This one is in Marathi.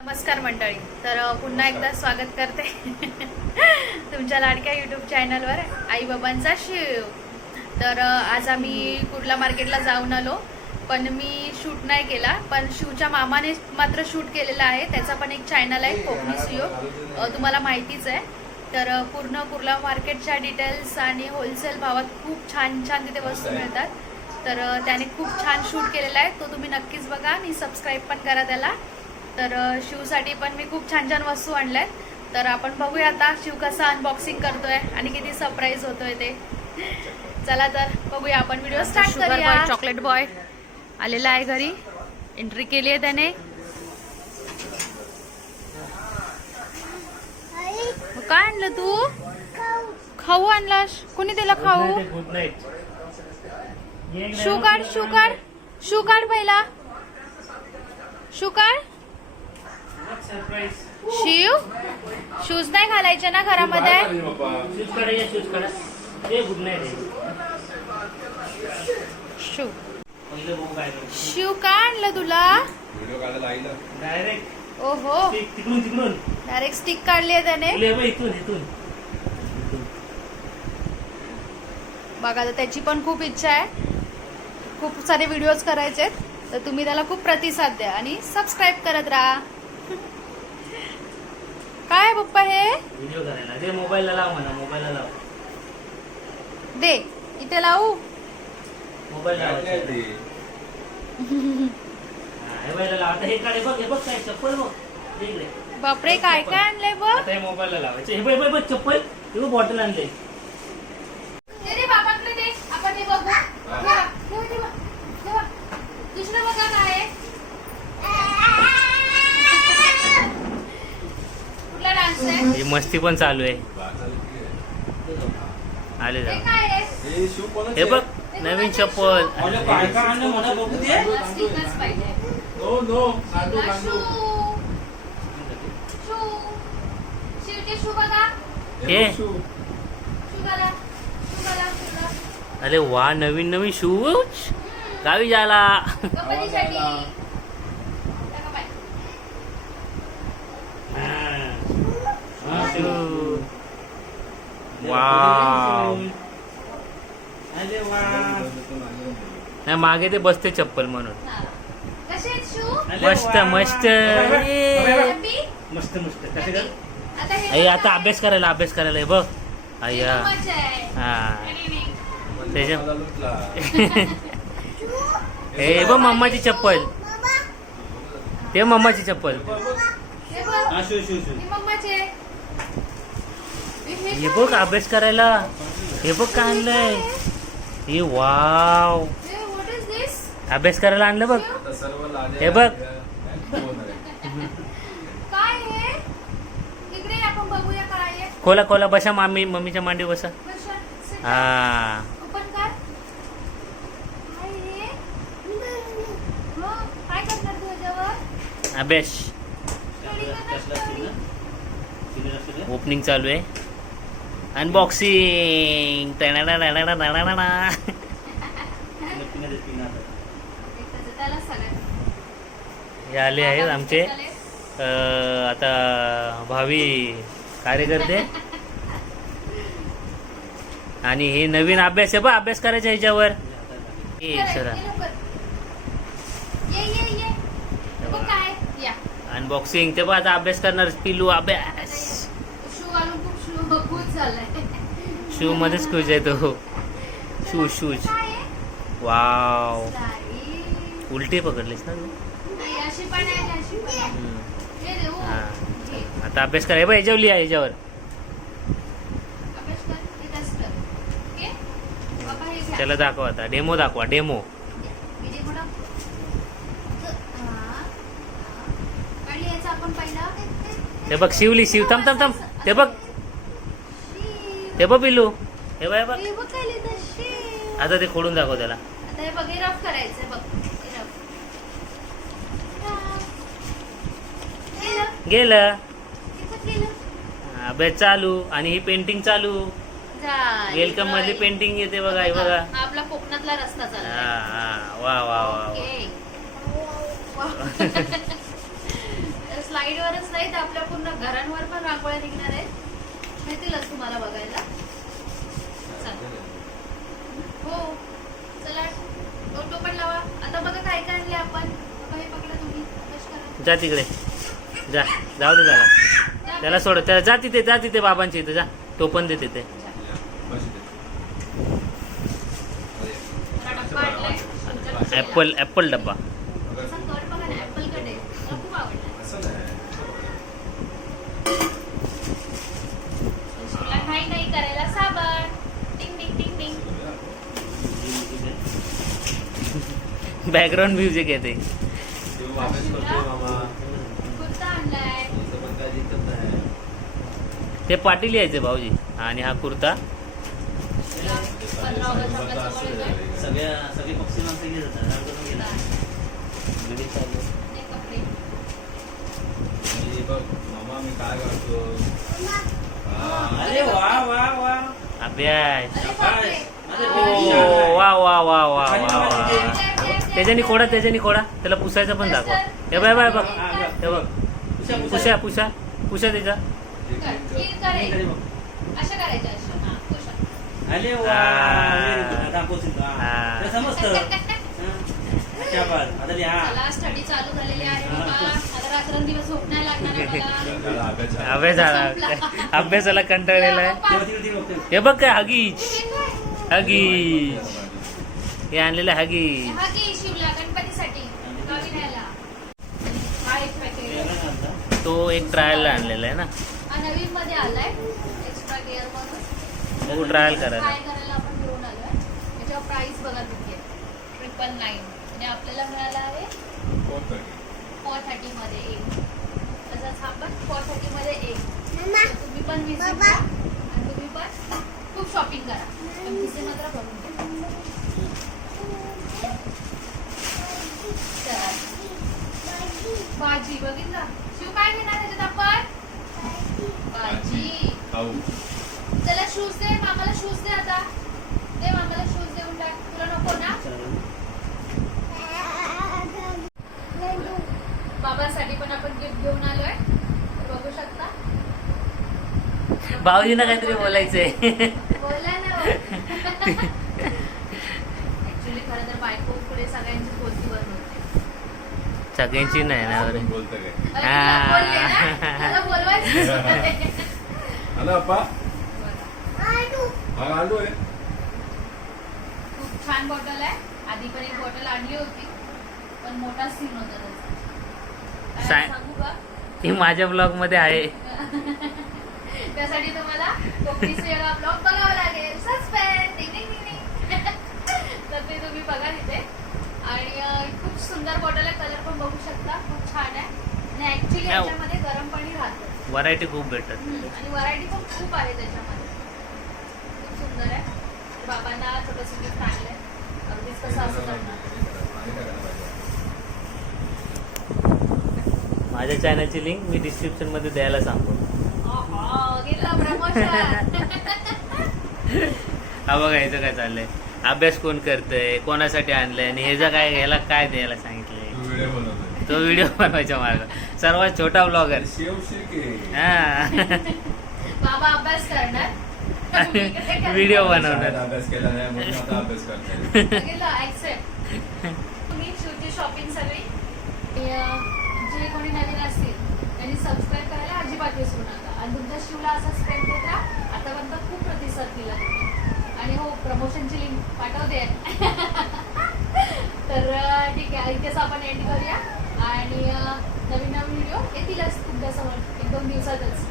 नमस्कार मंडळी. तर पुन्हा एकदा स्वागत करते तुमच्या लाडक्या यूट्यूब चॅनलवर आई बाबांचा शिव. तर आज आम्ही कुर्ला मार्केटला जाऊन आलो. पण मी शूट नाही केला. पण शिवच्या मामाने मात्र शूट केलेला आहे. त्याचा पण एक चॅनल आहे कोकणी अ, तुम्हाला माहितीच आहे. तर पूर्ण कुर्ला मार्केटच्या डिटेल्स आणि होलसेल भावात खूप छान छान तिथे वस्तू मिळतात. तर त्याने खूप छान शूट केलेला आहे. तो तुम्ही नक्कीच बघा आणि सबस्क्राईब पण करा त्याला. तर शिवसाठी पण मी खूप छान छान वस्तू आणल्यात. तर आपण बघूया आता शिव कसा अनबॉक्सिंग करतोय आणि किती सरप्राईज होतोय ते. चला तर बघूया आपण व्हिडिओ स्टार्ट करूया. चॉकलेट बॉय आलेला आहे घरी. एंट्री केली आहे त्याने. काय आणलं तू? खाऊ आणलास. कोणी दिला खाऊ? शू काढ शू काढ. शू काढ पहिला. शू काढ. सरप्राईज शिव शूज नाही घालायचे ना घरामध्ये? शूज काढा या शूज काढा ए गुड नाईट शू पहिलं बघू काय शिव का आणलं तुला? ओहो. डायरेक्ट स्टिक काढली आहे त्याने. बघा तर त्याची पण खूप इच्छा आहे. खूप सारे व्हिडिओज करायचे आहेत तर तुम्ही त्याला खूप प्रतिसाद द्या आणि सबस्क्राईब करत राहा. काय पप्पा हे? व्हिडिओ करायला. ते मोबाईलला लाव म्हणा मोबाईलला लाव. दे इथे लावू. मोबाईल लाव काय ते? हे बाईला लाव. आता हे काढे बघ हे बघ काय चप्पल बघ. दे इकडे. बापरे काय काय आणलंय बघ? आता हे मोबाईलला लावायचं. हे बघ बघ बघ चप्पल. हे बॉटल आणले दे दे बाबांकडे दे आपण हे बघू ठेवा, ठेवा, ठेवा, ठेवा. दुसरं बघा काय आहे. कुठला डान्स आहे ही मस्ती पण चालू आहे? आले हे जा काय आहे हे हे. बघ नवीन चप्पल मला काय काय आणलं मला बघू दे मला स्टिकर्स पाहिजे नो नो कांदो मला कांदो शू शू शिवचे शू बघा हे. बघ शिव. शू घाला शू घाला शू घाला. अरे वा नवीन नवीन शूज गावी झाला कंपनीसाठी आवाज टाका बाय. वाव अरे वा. नाही मागे ते बसते चप्पल म्हणून. कसे आहेत शू मस्त मस्त ए. हॅपी मस्त मस्त कसे हॅपी? कर आता हे आई. आता अभ्यास करायला अभ्यास करायला हे बघ हे आहे. हा आणि मी. त्याच्या- मला लुटला. हे बघ मम्माची चप्पल ते मम्माची चप्पल हे. हा. हे मम्माचे आहे. हे बघ अभ्यास करायला. हे बघ काय आणलंय. हे वाव. अभ्यास करायला आणलं बघ. हे बघ. खोला खोला बसा मामी मम्मीच्या मांडी बसा. हा. अभ्यास. ओपनिंग चालू आहे. अनबॉक्सिंग. हे आले आहेत आमचे. आता भावी कार्यकर्ते. आणि हे नवीन अभ्यास आहे बा अभ्यास करायचा ह्याच्यावर. अनबॉक्सिंग ते बघ आता अभ्यास करणार. पिलू अभ्यास शू घालून खूप शू खूप झालाय शू मध्येच खुश आहे तो शूज शूज आहे? वाव. उलटी पकडलीस ना तू आहे आहे. हे. आता अभ्यास करा बघ ह्याच्यावर लिहा ह्याच्यावर अभ्यास कर, हे test कर. ओके? बाबा हे घ्या. त्याला दाखवा आता डेमो दाखवा डेमो. ते बघ शिवली शिव थांब थांब थांब ते बघ बघ हे बघ हे बघ. हे बघ शिव. आता ते खोडून दाखव त्याला. बघ बघ? गेलं? अभ्यास चालू आणि ही पेंटिंग चालू. वेलकम मधली पेंटिंग येते बघा हे बघा आपला कोकणातला रस्ता वा वा वा वा. ओके. स्लाइड सहित आपल्या पूर्ण घरांवर पण रांगोळ्या निघणार आहेत. मिळतीलच तुम्हाला बघायला. हो. चला तो तो पण लावा. आता बघा काय काय आणले आपण. पकडा तुम्ही. जा तिकडे. जा. जाऊ दे त्याला. त्याला सोड. त्याला जा तिथे जा तिथे बाबांच्या इथे. जा. टोपण दे तिथे जरा डब्बा आणलाय तुमच्या ॲपल ॲपल डब्बा असा कट बघा ना ऍपल कट आहे मला खूप आवडला शिवला नाही नाही करायला साबण टिंग टिंग टिंग टिंग बॅकग्राऊंड म्युझिक येते ते पाटील यायचे भाऊजी आणि हा कुर्ता. अभ्यास. वा वा वा वा वा. त्याच्यानी खोडा त्याच्यानी खोडा. त्याला पुसायचं पण दाखवा. हे बाय बाय बघ हे बघ. पुशा पुशा पुशा त्याचा. करेल. अशा करायच्या अशा. हा, पुशा. अरे वा. हा. very good. दाखवशील का? हा. बस. आता तो एक ट्रायलला आणलेला आहे ना. हा नवीन मध्ये आलाय. एक्स्ट्रा गेअर म्हणून तो ट्रायल करायला. ट्राय करायला आपण घेऊन आलोय. प्राइस बघा किती आहे. ट्रिपल नाईन आणि आपल्याला मिळाला आहे फोर थर्टी मध्ये एक. तसंच हा पण फोर थर्टी मध्ये एक. तर तुम्ही पण विजिट करा. आणि तुम्ही पण खूप शॉपिंग करा. पण खिसे मात्र भरून घ्या. चला. भाजी बघितलं शिव काय घेणार त्याच्यात आपण भाजी चला शूज दे मामाला शूज दे आता. दे मामाला शूज देऊन टाक तुला नको ना? बाबासाठी पण आपण गिफ्ट घेऊन आलोय. बघू शकता. भाऊजींना काहीतरी बोलायचंय. बोला ना. ऍक्च्युली खरं तर बायको पुढे सगळ्यांची बोलती बंद होते सगळ्यांची नाही ना बोलतं काय? बोलवायचं हॅलो अप्पा. हा आलो आहे खूप छान बॉटल आहे. आधी पण एक बॉटल आणली होती पण मोठा सीन होता त्याचा. काय साय- सांगू का? ती माझ्या ब्लॉगमध्ये आहे. त्यासाठी तुम्हाला कोकणीचा वेगळा ब्लॉग बघावा लागेल. सस्पेन्स तर ते तुम्ही बघा तिथे. आणि अं, खूप सुंदर बॉटल आहे. कलर पण बघू शकता. खूप छान आहे. आणि ऍक्च्युली हा. याच्यामध्ये गरम पाणी राहतं. व्हरायटी खूप भेटत आणि व्हरायटी पण खूप आहे त्याच्यामध्ये. खूप सुंदर आहे. बाबांना छोटंसं गिफ्ट आणलंय. अगदीच कसं असं करणार माझ्या चॅनलची लिंक मी डिस्क्रिप्शनमध्ये द्यायला सांगतो. अहो, गेलं प्रमोशन हा बघा ह्याचं काय चाललंय. अभ्यास कोण करतंय? कोणासाठी आणलंय? आणि ह्याचं काय ह्याला काय द्यायला सांगितलंय? तू व्हिडिओ बनवतोय. तो व्हिडिओ बनवायचा मार्ग सर्वात छोटा ब्लॉगर हा. बाबा अभ्यास करणार. व्हिडिओ बनवणार. अभ्यास केला नाही म्हणून आता अभ्यास करतोय. गेलं ऍक्सेप्ट तुम्ही शिवची शॉपिंग सगळी? हे, अं, जे कोणी नवीन असतील त्यांनी सबस्क्राईब करायला अजिबात विसरू नका. आणि तुमच्या शिवला असा स्पेंड देत राहा. आतापर्यंत खूप प्रतिसाद दिला तुम्ही. आणि हो प्रमोशनची लिंक पाठवते. तर अं, ठीक आहे इथेच आपण एंड करूया. एकदम दिवसातच.